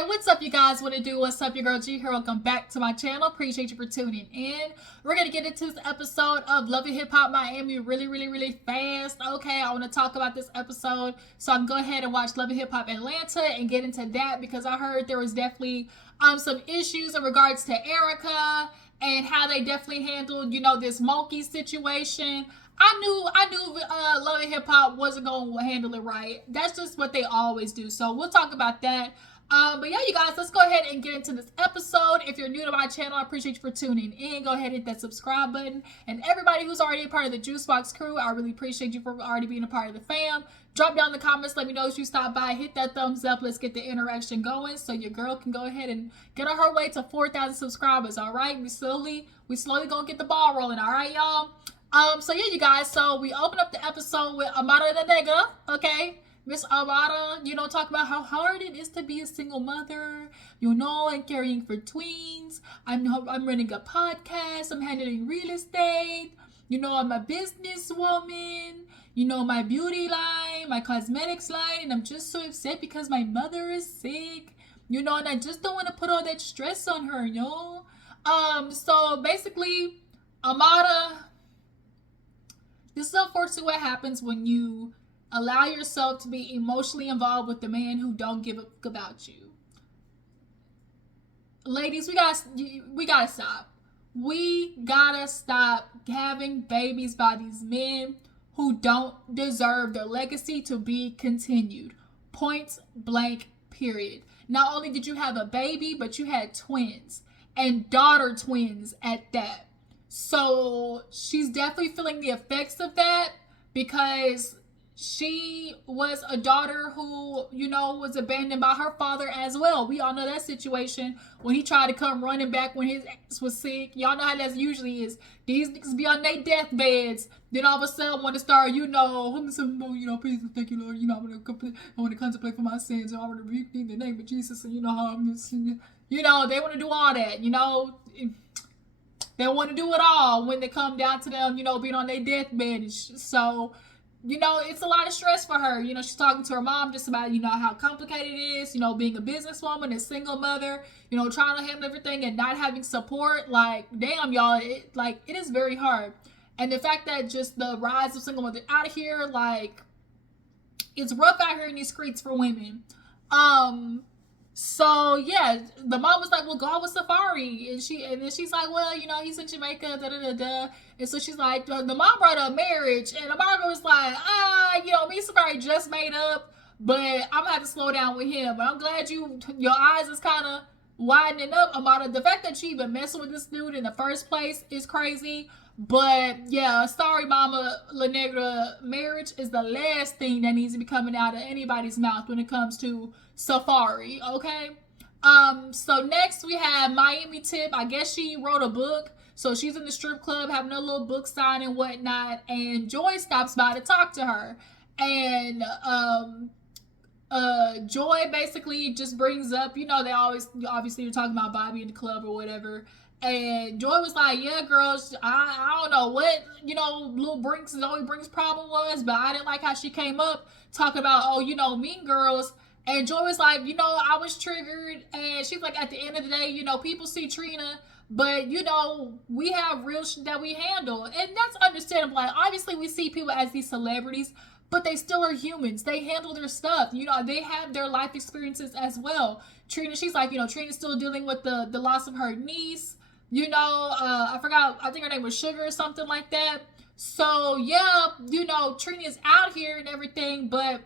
Hey, what's up, you guys? What it do? What's up, your girl G here? Welcome back to my channel. Appreciate you for tuning in. We're gonna get into this episode of Love and Hiphop Miami really fast. Okay, I want to talk about this episode, so I'm going to go ahead and watch Love and Hiphop Atlanta and get into that because I heard there was definitely some issues in regards to Erica and how they definitely handled, this monkey situation. I knew Love and Hiphop wasn't going to handle it right. That's just what they always do. So we'll talk about that. But yeah, you guys, let's go ahead and get into this episode. If you're new to my channel, I appreciate you for tuning in. Go ahead and hit that subscribe button. And everybody who's already a part of the Juicebox crew, I really appreciate you for already being a part of the fam. Drop down in the comments. Let me know if you stop by. Hit that thumbs up. Let's get the interaction going so your girl can go ahead and get on her way to 4,000 subscribers. All right, we slowly gonna get the ball rolling. All right, y'all. So yeah, you guys. So we open up the episode with Amara the nigga. Okay. Miss Amara, talk about how hard it is to be a single mother, and caring for tweens. I'm running a podcast. I'm handling real estate. I'm a businesswoman. My beauty line, my cosmetics line, and I'm just so upset because my mother is sick. And I just don't want to put all that stress on her, So basically, Amara, this is unfortunately what happens when you allow yourself to be emotionally involved with the man who don't give a fuck about you. Ladies, we gotta stop. We gotta stop having babies by these men who don't deserve their legacy to be continued. Point blank, period. Not only did you have a baby, but you had twins, and daughter twins at that. So she's definitely feeling the effects of that because she was a daughter who, was abandoned by her father as well. We all know that situation when he tried to come running back when his ex was sick. Y'all know how that usually is. These niggas be on their deathbeds. Then all of a sudden want to start, please and thank you, Lord. I want to contemplate for my sins. I want to read in the name of Jesus. And how I'm just, they want to do all that, They want to do it all when they come down to them, being on their deathbed. So, it's a lot of stress for her. She's talking to her mom just about, how complicated it is, being a businesswoman, a single mother, trying to handle everything and not having support. Like, damn, y'all, it is very hard. And the fact that just the rise of single mother out of here, it's rough out here in these streets for women. So yeah, the mom was like, well, go out with Safari. And then she's like, well, he's in Jamaica, And so she's like, the mom brought up marriage. And Amara was like, me and Safari just made up, but I'm gonna have to slow down with him. But I'm glad your eyes is kind of widening up, Amara. The fact that you even messing with this dude in the first place is crazy. But yeah, sorry, Mama La Negra, marriage is the last thing that needs to be coming out of anybody's mouth when it comes to Safari, okay? So next we have Miami Tip. I guess she wrote a book. So she's in the strip club having a little book sign and whatnot. And Joy stops by to talk to her. And Joy basically just brings up, they obviously you're talking about Bobby in the club or whatever. And Joy was like, yeah, girls, I don't know what, Zoey Brink's problem was, but I didn't like how she came up talking about, Mean Girls. And Joy was like, I was triggered. And she's like, at the end of the day, people see Trina, but, we have real shit that we handle. And that's understandable. Like, obviously, we see people as these celebrities, but they still are humans. They handle their stuff. They have their life experiences as well. Trina, she's like, Trina's still dealing with the loss of her niece. I forgot, I think her name was Sugar or something like that. So, yeah, Trina's out here and everything, but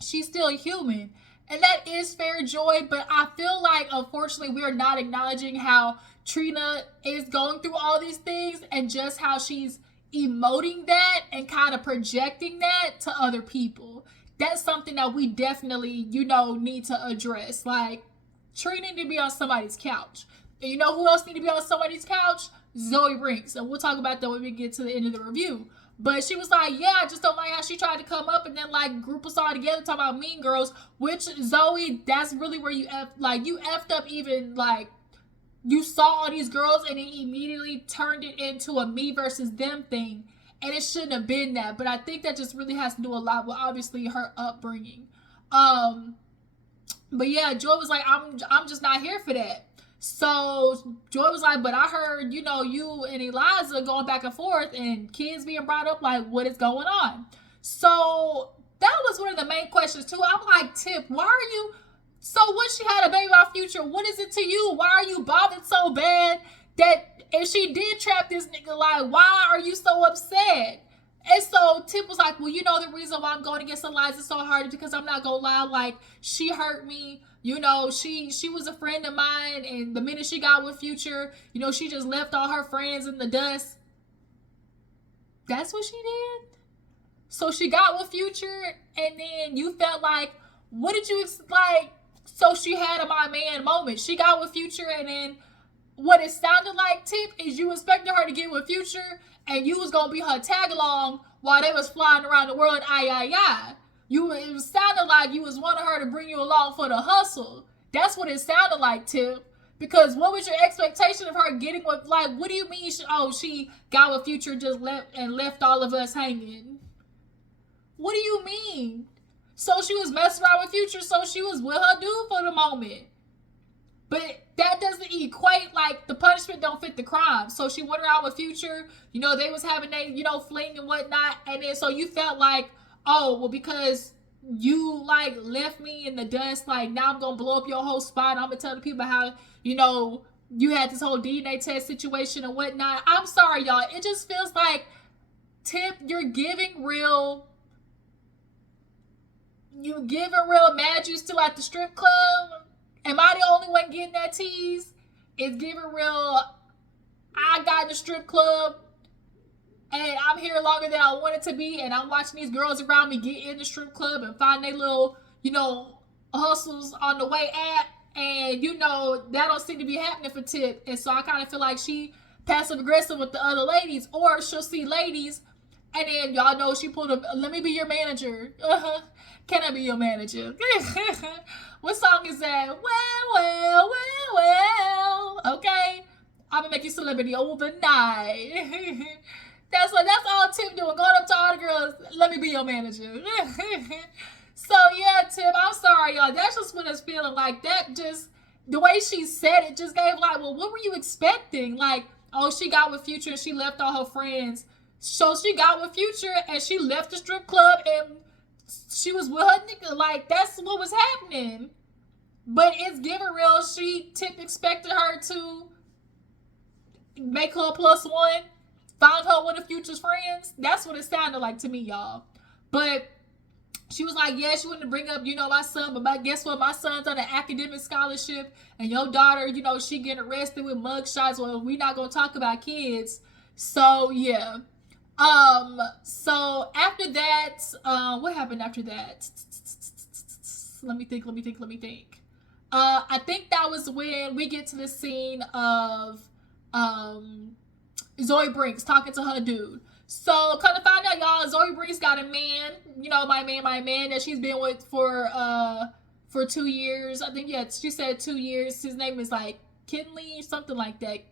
she's still human. And that is fair, Joy, but I feel like, unfortunately, we are not acknowledging how Trina is going through all these things and just how she's emoting that and kind of projecting that to other people. That's something that we definitely, need to address. Like, Trina need to be on somebody's couch. And who else need to be on somebody's couch? Zoey Brinks. And we'll talk about that when we get to the end of the review. But she was like, yeah, I just don't like how she tried to come up and then group us all together talking about Mean Girls, which Zoey, that's really where you effed up even you saw all these girls and it immediately turned it into a me versus them thing. And it shouldn't have been that. But I think that just really has to do a lot with obviously her upbringing. But yeah, Joy was like, I'm just not here for that. So Joy was like, but I heard, you and Eliza going back and forth and kids being brought up, like, what is going on? So that was one of the main questions too. I'm like, Tip, why are you so what she had a baby by Future? What is it to you? Why are you bothered so bad that if she did trap this nigga, like, why are you so upset? And so Tip was like, well, the reason why I'm going against Eliza so hard is because I'm not gonna lie, like, she hurt me. She was a friend of mine, and the minute she got with Future, she just left all her friends in the dust. That's what she did? So she got with Future, and then you felt like, what did you, like, so she had a my man moment. She got with Future, and then what it sounded like, Tip, is you expected her to get with Future, and you was gonna be her tag along while they was flying around the world. It was sounded like you was wanting her to bring you along for the hustle. That's what it sounded like, Tip. Because what was your expectation of her getting with, like, what do you mean? She got with Future, just left all of us hanging. What do you mean? So she was messing around with Future, so she was with her dude for the moment. But that doesn't equate, like, the punishment don't fit the crime. So she went around with Future, they was having a, fling and whatnot. And then so you felt like, oh, well, because you, like, left me in the dust, like, now I'm going to blow up your whole spot. I'm going to tell the people how, you had this whole DNA test situation and whatnot. I'm sorry, y'all. It just feels like, Tip, you're giving real mad juice to, like, the strip club. Am I the only one getting that tease? It's giving real, I got in the strip club and I'm here longer than I wanted to be, and I'm watching these girls around me get in the strip club and find their little, hustles on the way at, and that don't seem to be happening for Tip. And so I kind of feel like she passive aggressive with the other ladies, or she'll see ladies and then y'all know she pulled up, let me be your manager. Can I be your manager? What song is that? Well. Okay. I'm gonna make you celebrity overnight. That's all Tip doing. Going up to all the girls, let me be your manager. So yeah, Tip, I'm sorry, y'all. That's just what it's feeling like. That just, the way she said it just gave like, well, what were you expecting? Like, oh, she got with Future and she left all her friends. So she got with Future and she left the strip club and she was with her nigga. Like, that's what was happening. But it's giving real. Tip expected her to make her a +1, found her one of Future's friends. That's what it sounded like to me, y'all. But she was like, yeah, she wanted to bring up, my son, but guess what? My son's on an academic scholarship, and your daughter, she getting arrested with mugshots. Well, we're not gonna talk about kids. So yeah. So after that, what happened after that? Let me think. I think that was when we get to the scene of Zoey Brinks talking to her dude. So kind of find out, y'all, Zoey Brinks got a man, my man that she's been with for 2 years. I think, yeah, she said 2 years. His name is like Kinley, something like that.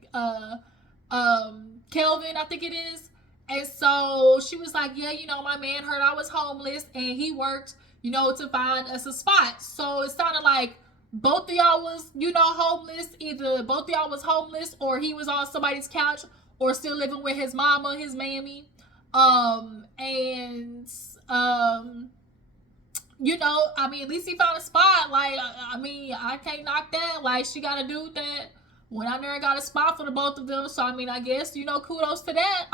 Kelvin, I think it is. And so she was like, yeah, my man heard I was homeless and he worked, to find us a spot. So it sounded like both of y'all was, homeless. Either both of y'all was homeless or he was on somebody's couch or still living with his mama, his mammy. At least he found a spot. Like, I can't knock that. Like, she got a dude that went out there and got a spot for the both of them. So, I guess, kudos to that.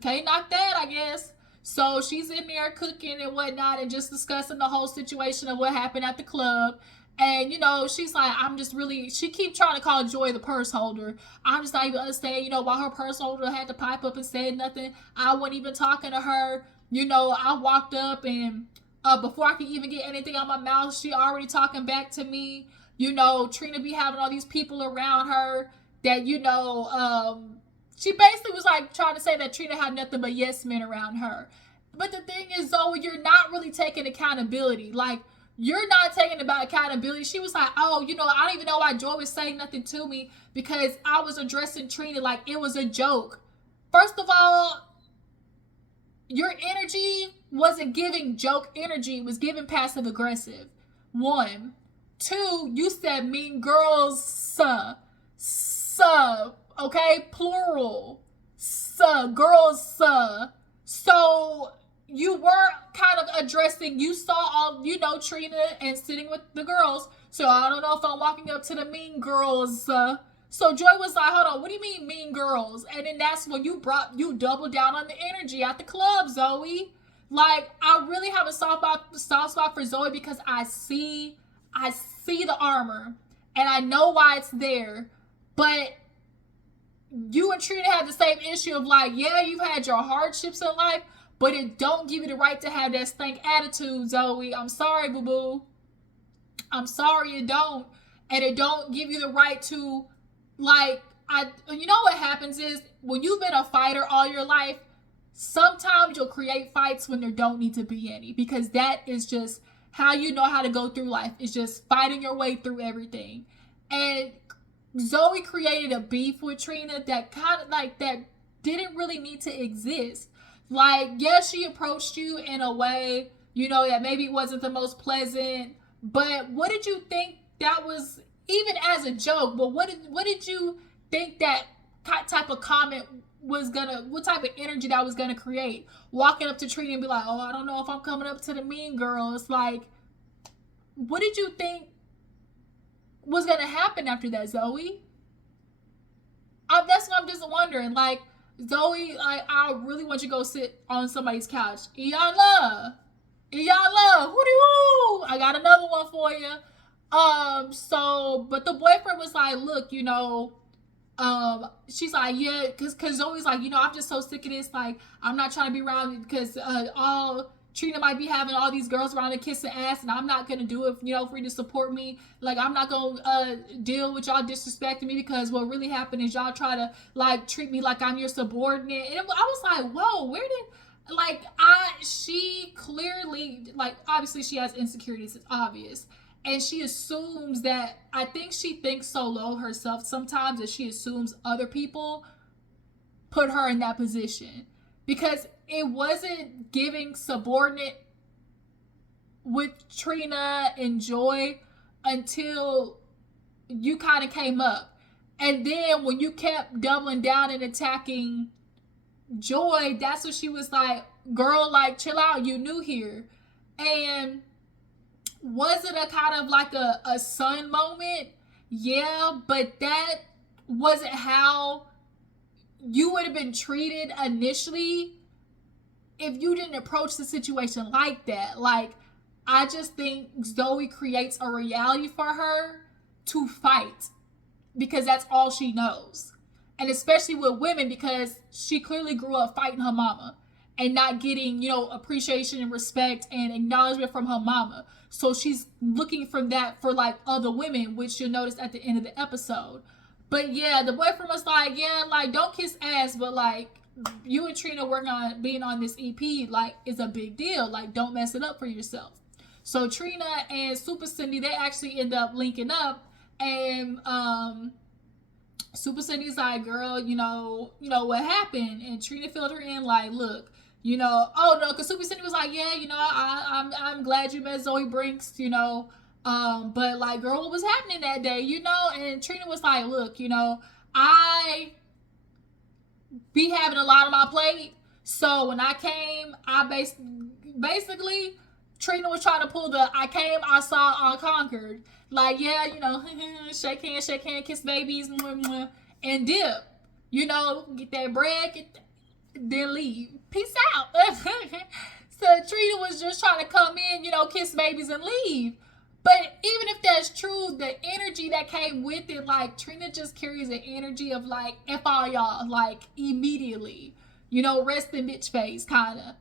Can't knock that, I guess. So she's in there cooking and whatnot and just discussing the whole situation of what happened at the club. And, she's like, she keep trying to call Joy the purse holder. I'm just not even understand, why her purse holder had to pipe up and say nothing. I wasn't even talking to her. I walked up and before I could even get anything out my mouth, she already talking back to me. Trina be having all these people around her that, she basically was like trying to say that Trina had nothing but yes men around her. But the thing is, Zoey, you're not really taking accountability. Like, you're not taking about accountability. She was like, oh, I don't even know why Joy was saying nothing to me because I was addressing Trina like it was a joke. First of all, your energy wasn't giving joke energy. It was giving passive aggressive. One. Two, you said mean girls, okay? Plural. Girls, So you were kind of addressing, you saw all, Trina and sitting with the girls. So I don't know if I'm walking up to the mean girls. So Joy was like, hold on, what do you mean mean girls? And then that's when you doubled down on the energy at the club, Zoey. Like, I really have a soft spot for Zoey because I see the armor and I know why it's there. But you and Trina have the same issue of like, yeah, you've had your hardships in life, but it don't give you the right to have that stank attitude, Zoey. I'm sorry, boo-boo. I'm sorry, it don't. And it don't give you the right to, like, you know what happens is, when you've been a fighter all your life, sometimes you'll create fights when there don't need to be any. Because that is just how you know how to go through life. It's just fighting your way through everything. And Zoey created a beef with Trina that kind of, like, that didn't really need to exist. Like, yes, she approached you in a way, that maybe it wasn't the most pleasant. But what did you think that was, even as a joke, but what did you think that type of comment was what type of energy that was gonna create? Walking up to Trina and be like, oh, I don't know if I'm coming up to the mean girl. It's like, what did you think was gonna happen after that, Zoey? That's what I'm just wondering. Like, Zoey, like, I really want you to go sit on somebody's couch. Iyala, hoo-dee-hoo, I got another one for you. But the boyfriend was like, look, she's like, yeah, because Zoey's like, I'm just so sick of this. Like, I'm not trying to be around because Trina might be having all these girls around and kissing ass, and I'm not gonna do it, for you to support me. Like, I'm not gonna deal with y'all disrespecting me, because what really happened is y'all try to, like, treat me like I'm your subordinate. And I was like, whoa, where did, like, she clearly, like, obviously she has insecurities, it's obvious. And she assumes that, I think she thinks so low herself sometimes that she assumes other people put her in that position. Because it wasn't giving subordinate with Trina and Joy until you kind of came up. And then when you kept doubling down and attacking Joy, that's when she was like, girl, like, chill out, you new here. And was it a kind of like a son moment? Yeah, but that wasn't how you would have been treated initially if you didn't approach the situation like that. Like, I just think Zoey creates a reality for her to fight, because that's all she knows. And especially with women, because she clearly grew up fighting her mama and not getting, appreciation and respect and acknowledgement from her mama. So she's looking for that for, like, other women, which you'll notice at the end of the episode. But yeah, the boyfriend was like, yeah, like, don't kiss ass, but, like, you and Trina working on being on this EP, like, is a big deal. Like, don't mess it up for yourself. So Trina and Super Cindy, they actually end up linking up, and Super Cindy's like, girl, what happened? And Trina filled her in, like, look, oh no, because Super Cindy was like, yeah, I'm glad you met Zoey Brinks, but, like, girl, what was happening that day, And Trina was like, look, I be having a lot on my plate. So when I came, I basically Trina was trying to pull the I came, I saw, I conquered. Like, yeah, shake hands, kiss babies, and dip. Get that bread, then leave. Peace out. So Trina was just trying to come in, kiss babies and leave. But even if that's true, the energy that came with it, like, Trina just carries an energy of, like, F all y'all, like, immediately. Rest in bitch face, kind of.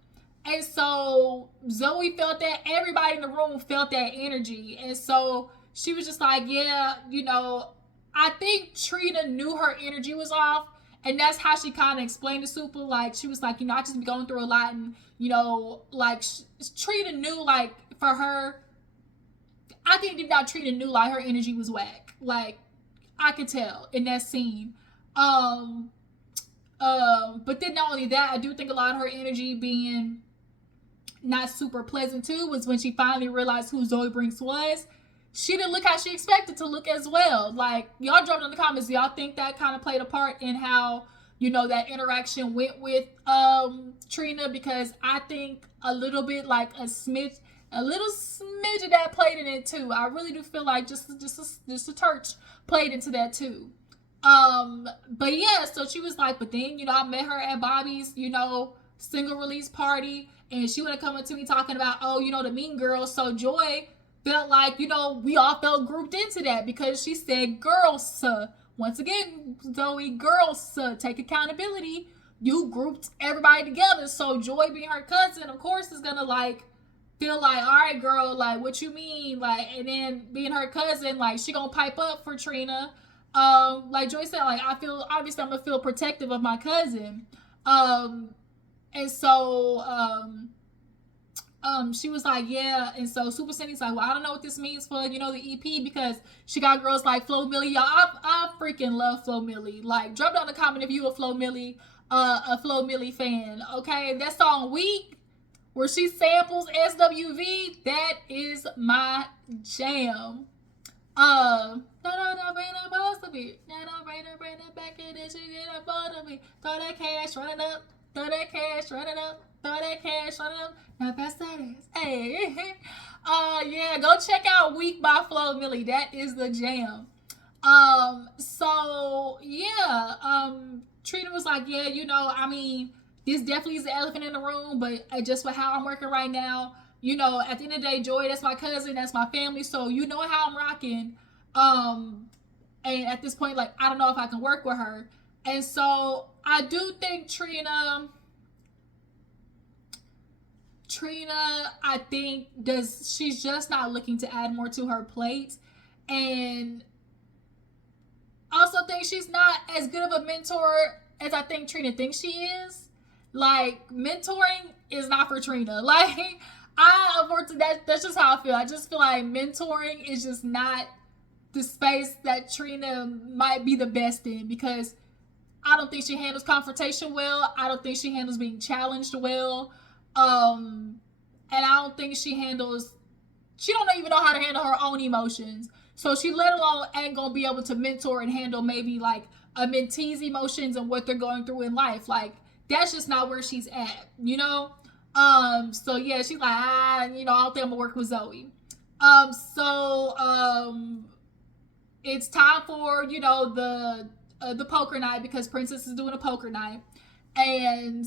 And so Zoey felt that. Everybody in the room felt that energy. And so she was just like, yeah, I think Trina knew her energy was off. And that's how she kind of explained to Super. Like, she was like, I just be going through a lot. And, like, Trina knew, like, for her, I think deep down Trina knew, like, her energy was whack. Like, I could tell in that scene. But then not only that, I do think a lot of her energy being not super pleasant too was when she finally realized who Zoey Brinks was. She didn't look how she expected to look as well. Like, y'all dropped in the comments, do y'all think that kind of played a part in how, you know, that interaction went with Trina? Because I think a little bit, like a little smidge of that played in it too. I really do feel like just a touch played into that too. But yeah, so she was like, but then, you know, I met her at Bobby's, you know, single release party, and she would have come up to me talking about, oh, you know, the mean girls. So Joy felt like, you know, we all felt grouped into that because she said, girls, once again, Zoey, girls, take accountability. You grouped everybody together. So Joy, being her cousin, of course, is gonna like feel like, all right, girl, like, what you mean? Like, and then being her cousin, like, she gonna pipe up for Trina. Like Joy said, like, I feel, obviously I'm gonna feel protective of my cousin. And so, she was like, yeah. And so Super Cindy's like, well, I don't know what this means for, you know, the EP, because she got girls like Flo Milli. Y'all, I freaking love Flo Milli. Like, drop down the comment if you a Flo Milli fan. Okay, that song Weak, where she samples SWV, that is my jam. No, bring it supposed to be. No, bring it back in and she did a photo of me. Throw that cash, run it up. Throw that cash, run it up. Throw that cash, run it up. Now pass that ass. Hey. Yeah, go check out Weak by Flo Milli. That is the jam. So yeah, Trina was like, yeah, you know, I mean, this definitely is the elephant in the room, but just for how I'm working right now, you know, at the end of the day, Joy, that's my cousin, that's my family, so you know how I'm rocking. And at this point, like, I don't know if I can work with her. And so I do think Trina, I think she's just not looking to add more to her plate. And I also think she's not as good of a mentor as I think Trina thinks she is. Like, mentoring is not for Trina. Like, that's just how I feel. I just feel like mentoring is just not the space that Trina might be the best in, because I don't think she handles confrontation well. I don't think she handles being challenged well. And I don't think she don't even know how to handle her own emotions. So she, let alone, ain't gonna be able to mentor and handle maybe like a mentee's emotions and what they're going through in life. Like, that's just not where she's at, you know? So yeah, she's like, you know, I don't think I'm gonna work with Zoey. It's time for, you know, the poker night, because Princess is doing a poker night. And,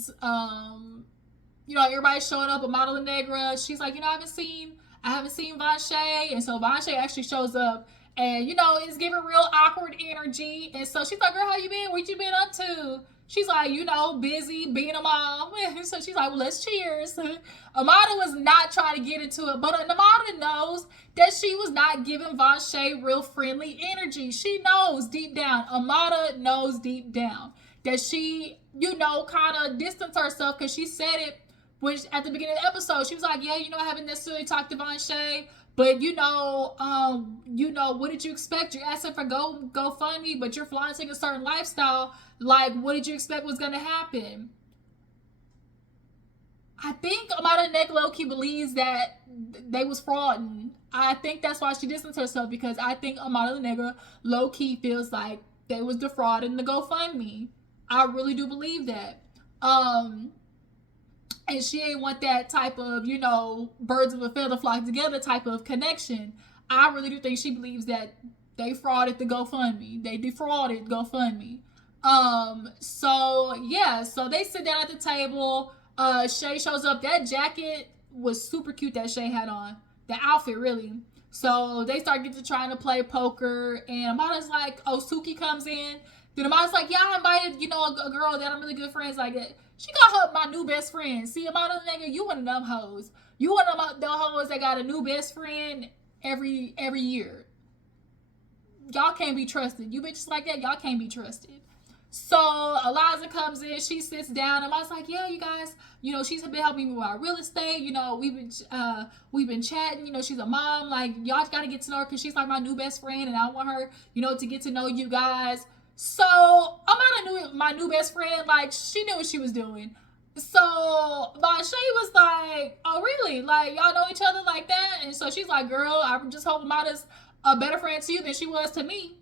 you know, everybody's showing up, a model of Negra. She's like, you know, I haven't seen Vonshae. And so Vonshae actually shows up, and, you know, it's giving real awkward energy. And so she's like, girl, how you been? What you been up to? She's like, you know, busy being a mom. So she's like, well, let's cheers. Amara was not trying to get into it, but Amara knows that she was not giving Vonshae real friendly energy. She knows deep down. Amara knows deep down that she, you know, kind of distanced herself, because she said it which at the beginning of the episode. She was like, yeah, you know, I haven't necessarily talked to Vonshae, but you know, what did you expect? You're asking for GoFundMe, but you're flaunting a certain lifestyle. Like, what did you expect was gonna happen? I think Amara Neck low-key believes that they was frauding. I think that's why she distanced herself, because I think Amara Negra low-key feels like they was defrauding the GoFundMe. I really do believe that. And she ain't want that type of, you know, birds of a feather flock together type of connection. I really do think she believes that they frauded the GoFundMe. They defrauded GoFundMe. So yeah, so they sit down at the table. Shay shows up. That jacket was super cute that Shay had on. The outfit, really. So they start getting to trying to play poker, and Amada's like, oh, Suki comes in. Then Amada's like, yeah, I invited, you know, a girl that I'm really good friends like that. She got her my new best friend. See, Amada nigga, you one of them hoes. You one of them hoes that got a new best friend every year. Y'all can't be trusted. You bitches like that, y'all can't be trusted. So Eliza comes in, she sits down, and I was like, yeah, you guys, you know, she's been helping me with our real estate. You know, we've been chatting. You know, she's a mom. Like, y'all got to get to know her, because she's like my new best friend, and I want her, you know, to get to know you guys. So Amanda knew my new best friend. Like, she knew what she was doing. So Vonshae was like, "Oh, really? Like y'all know each other like that?" And so she's like, "Girl, I just hope Amada's a better friend to you than she was to me."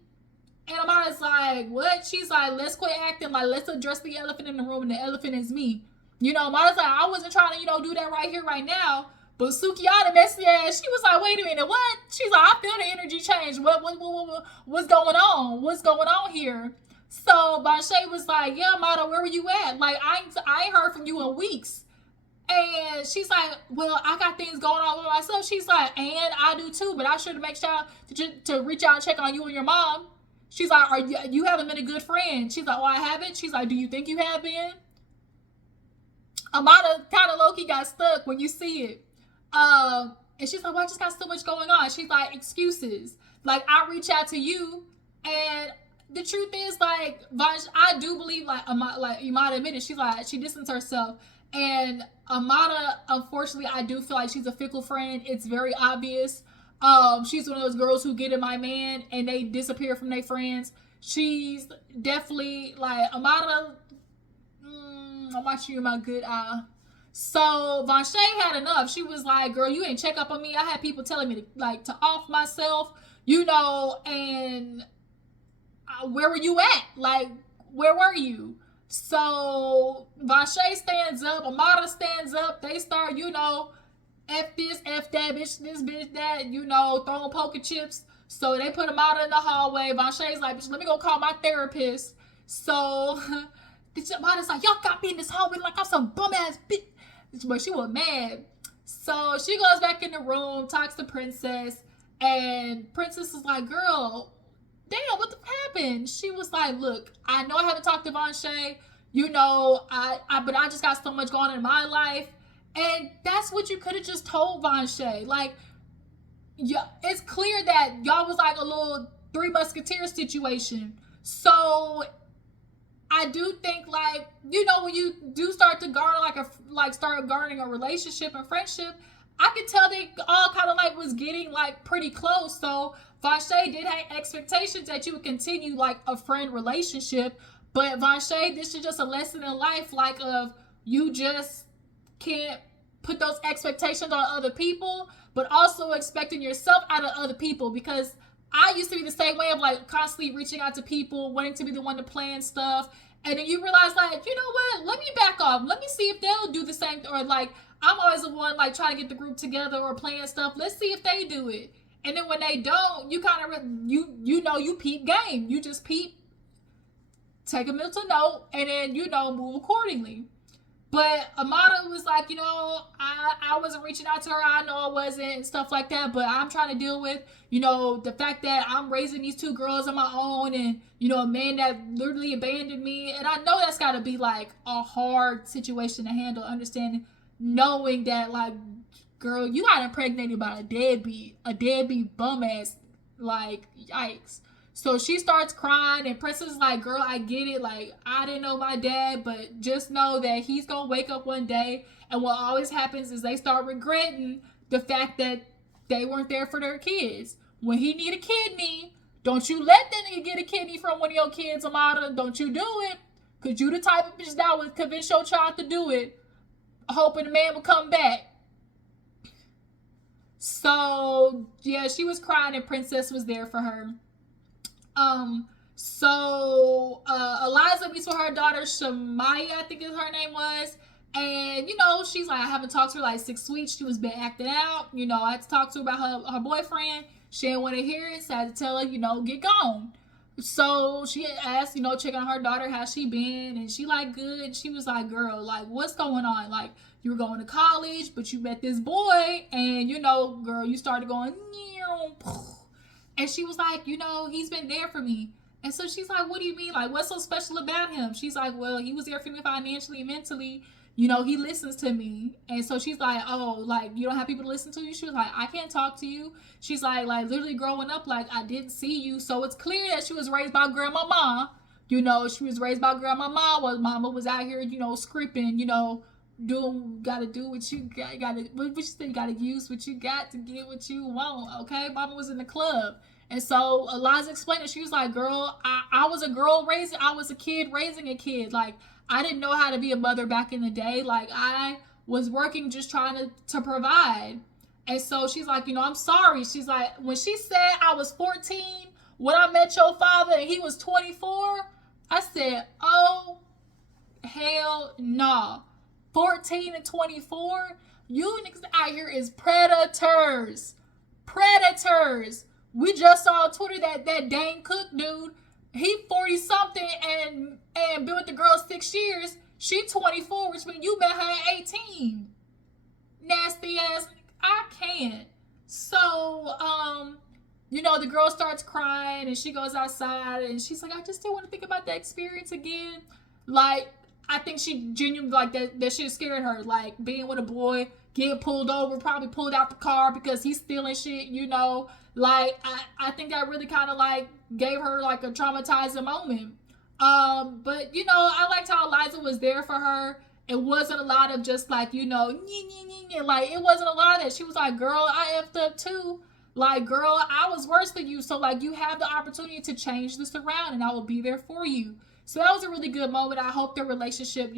And Amada's like, "What?" She's like, "Let's quit acting like let's address the elephant in the room, and the elephant is me." Amada's like, "I wasn't trying to, do that right here, right now." But Sukiyata messy ass, she was like, "Wait a minute, what?" She's like, "I feel the energy change. What's going on? What's going on here?" So Vonshae was like, "Yeah, Amada, where were you at? Like, I ain't heard from you in weeks." And she's like, "Well, I got things going on with myself." She's like, "And I do too, but I should make sure to reach out and check on you and your mom." She's like, "Are you haven't been a good friend?" She's like, "Well, I haven't." She's like, "Do you think you have been?" Amada kind of low key got stuck when you see it. And she's like, "Well, I just got so much going on." She's like, "Excuses. Like, I reach out to you, and the truth is, like, I do believe, like, Amada admitted, she's like, she distanced herself. And Amada, unfortunately, I do feel like she's a fickle friend. It's very obvious. She's one of those girls who get in my man and they disappear from their friends. She's definitely like Amada. I'm watching you in my good eye. So Vonshae had enough. She was like, "Girl, you ain't check up on me. I had people telling me to off myself, and where were you at? Like, where were you?" So Vonshae stands up, Amara stands up. They start, F this, F that, bitch this, bitch that, throwing poker chips. So they put Amara in the hallway. Vonshae's like, "Bitch, let me go call my therapist." So Amara's like, "Y'all got me in this hallway like I'm some bum ass bitch." But she was mad. So she goes back in the room, talks to Princess, and Princess is like, "Girl, damn, what the happened?" She was like, "Look, I know I haven't talked to Vonshae, but I just got so much going on in my life." And that's what you could have just told Vonshae. Like, yeah, it's clear that y'all was like a little Three Musketeers situation. So I do think, like, when you do start to garner start garnering a relationship and friendship, I could tell they all kind of like was getting like pretty close. So Vonshae did have expectations that you would continue like a friend relationship, but Vonshae, this is just a lesson in life, like of you just can't put those expectations on other people, but also expecting yourself out of other people, because I used to be the same way of like constantly reaching out to people, wanting to be the one to plan stuff. And then you realize, like, you know what? Let me back off. Let me see if they'll do the same. Or like, I'm always the one like trying to get the group together or plan stuff. Let's see if they do it. And then when they don't, you kind of you peep game. You just peep, take a mental note, and then move accordingly. But Amada was like, I wasn't reaching out to her. I know I wasn't, and stuff like that. But I'm trying to deal with, the fact that I'm raising these two girls on my own, and, a man that literally abandoned me. And I know that's got to be like a hard situation to handle, understanding, knowing that, like, girl, you got impregnated by a deadbeat bum ass, like, yikes. So she starts crying, and Princess is like, "Girl, I get it. Like, I didn't know my dad, but just know that he's going to wake up one day, and what always happens is they start regretting the fact that they weren't there for their kids. When he need a kidney, don't you let that nigga get a kidney from one of your kids, Amada. Don't you do it, because you the type of bitch that would convince your child to do it, hoping the man will come back." So, yeah, she was crying, and Princess was there for her. Eliza meets with her daughter Shamaya, I think is her name was. And, she's like, "I haven't talked to her like 6 weeks. She was been acting out. I had to talk to her about her boyfriend. She didn't want to hear it, so I had to tell her, get gone." So she asked, check on her daughter, how she been, and she like, "Good." And she was like, "Girl, like, what's going on? Like, you were going to college, but you met this boy, and, girl, you started going, and she was like, "He's been there for me." And so she's like, "What do you mean? Like, what's so special about him?" She's like, "Well, he was there for me financially and mentally. He listens to me." And so she's like, "Oh, like, you don't have people to listen to you?" She was like, "I can't talk to you." She's like, literally growing up, like, I didn't see you. So it's clear that she was raised by grandmama. She was raised by grandmama, while mama was out here, scripting, gotta do what you gotta what you say, you gotta use what you got to get what you want. Okay, mama was in the club. And so Eliza explained it. She was like, "Girl, I was a girl raising, I was a kid raising a kid. Like, I didn't know how to be a mother back in the day. Like, I was working just trying to provide. And so she's like, I'm sorry. She's like, when she said I was 14 when I met your father and he was 24, I said, oh, hell no. 14 and 24? You niggas out here is predators. Predators. We just saw on Twitter that Dane Cook dude, he 40 something and been with the girl 6 years. She 24, which means you met her at 18. Nasty ass. I can't. So, the girl starts crying and she goes outside and she's like, I just didn't want to think about that experience again. Like, I think she genuinely, like, that shit scared her. Like, being with a boy, getting pulled over, probably pulled out the car because he's stealing shit, Like, I think that really kind of, like, gave her, like, a traumatizing moment. But, I liked how Eliza was there for her. It wasn't a lot of just, like, like, it wasn't a lot of that. She was like, girl, I effed up too. Like, girl, I was worse than you. So, like, you have the opportunity to change this around and I will be there for you. So that was a really good moment. I hope their relationship,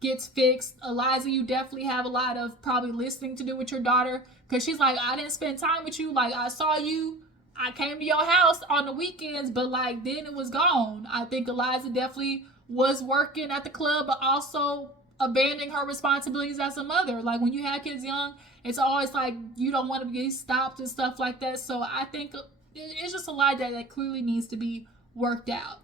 gets fixed. Eliza, you definitely have a lot of probably listening to do with your daughter. Because she's like, I didn't spend time with you. Like, I saw you. I came to your house on the weekends, but, like, then it was gone. I think Eliza definitely was working at the club, but also abandoning her responsibilities as a mother. Like, when you have kids young, it's always like you don't want to get stopped and stuff like that. So I think it's just a lot that clearly needs to be worked out.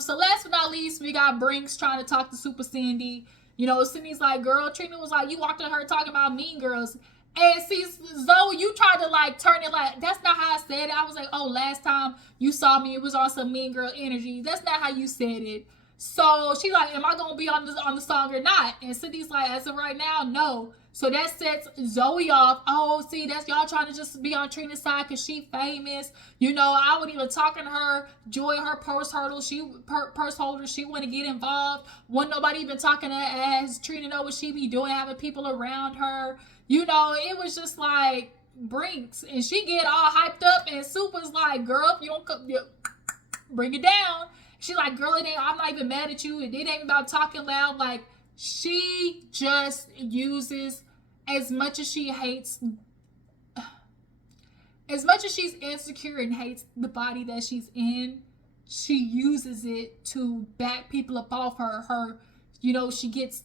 So last but not least, we got Brinks trying to talk to Super Cindy. Cindy's like, girl, Trina was like, you walked in her talking about Mean Girls. And see, Zoey, you tried to, like, turn it like, that's not how I said it. I was like, oh, last time you saw me, it was on some Mean Girl energy. That's not how you said it. So she's like, am I going to be on the song or not? And Cindy's like, as of right now, no. So that sets Zoey off. Oh, see, that's y'all trying to just be on Trina's side because she famous. I wasn't even talking to her. Joy, her purse holder, she want to get involved. Wasn't nobody even talking to her ass. Trina know what she be doing, having people around her. It was just like Brinks. And she get all hyped up and Super's like, girl, if you don't come, bring it down. She's like, girl, I'm not even mad at you. It ain't about talking loud. Like, she just uses, as much as she hates, as much as she's insecure and hates the body that she's in, she uses it to back people up off her. She gets,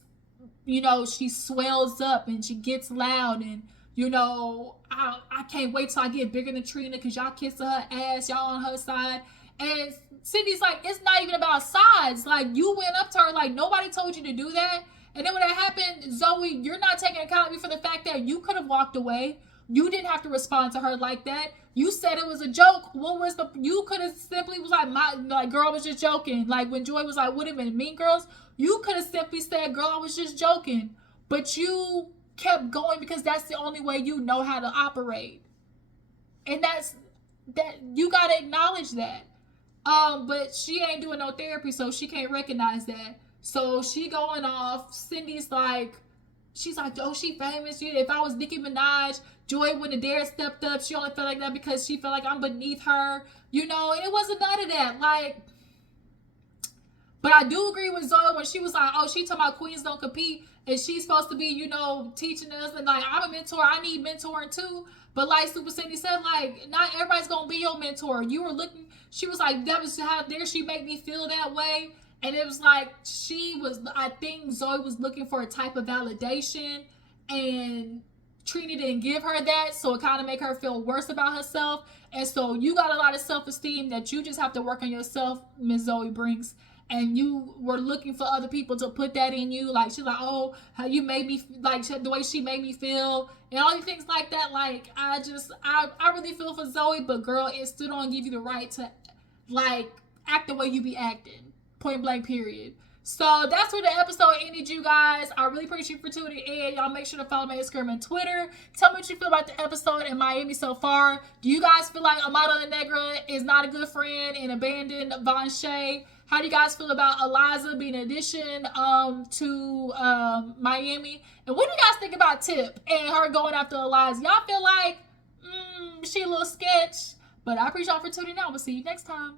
she swells up and she gets loud and, I can't wait till I get bigger than Trina because y'all kissing her ass, y'all on her side. And Cindy's like, it's not even about sides. Like, you went up to her, like, nobody told you to do that. And then when that happened, Zoey, you're not taking account for the fact that you could have walked away. You didn't have to respond to her like that. You said it was a joke. You could have simply was like, girl, I was just joking. Like, when Joy was like, what have been Mean Girls? You could have simply said, girl, I was just joking. But you kept going because that's the only way you know how to operate. And that you got to acknowledge that. But she ain't doing no therapy, so she can't recognize that. So she going off. Cindy's like, she's like, oh, she famous. If I was Nicki Minaj, Joy wouldn't have dared stepped up. She only felt like that because she felt like I'm beneath her. It wasn't none of that. Like, but I do agree with Zoe when she was like, oh, she talking about queens don't compete. And she's supposed to be, teaching us. And, like, I'm a mentor. I need mentoring, too. But, like Super Cindy said, like, not everybody's going to be your mentor. You were looking. She was like, that was how dare she make me feel that way. And it was like, I think Zoe was looking for a type of validation. And Trina didn't give her that. So it kind of made her feel worse about herself. And so you got a lot of self-esteem that you just have to work on yourself, Miss Zoe Brinks. And you were looking for other people to put that in you. Like, she's like, oh, how you made me, like, the way she made me feel. And all these things like that. Like, I really feel for Zoe. But, girl, it still don't give you the right to, like, act the way you be acting. Point blank, period. So, that's where the episode ended, you guys. I really appreciate you for tuning in. Y'all make sure to follow my Instagram and Twitter. Tell me what you feel about the episode in Miami so far. Do you guys feel like Amara La Negra is not a good friend and abandoned Vonshae? How do you guys feel about Eliza being an addition to Miami? And what do you guys think about Tip and her going after Eliza? Y'all feel like she a little sketch? But I appreciate y'all for tuning in. We'll see you next time.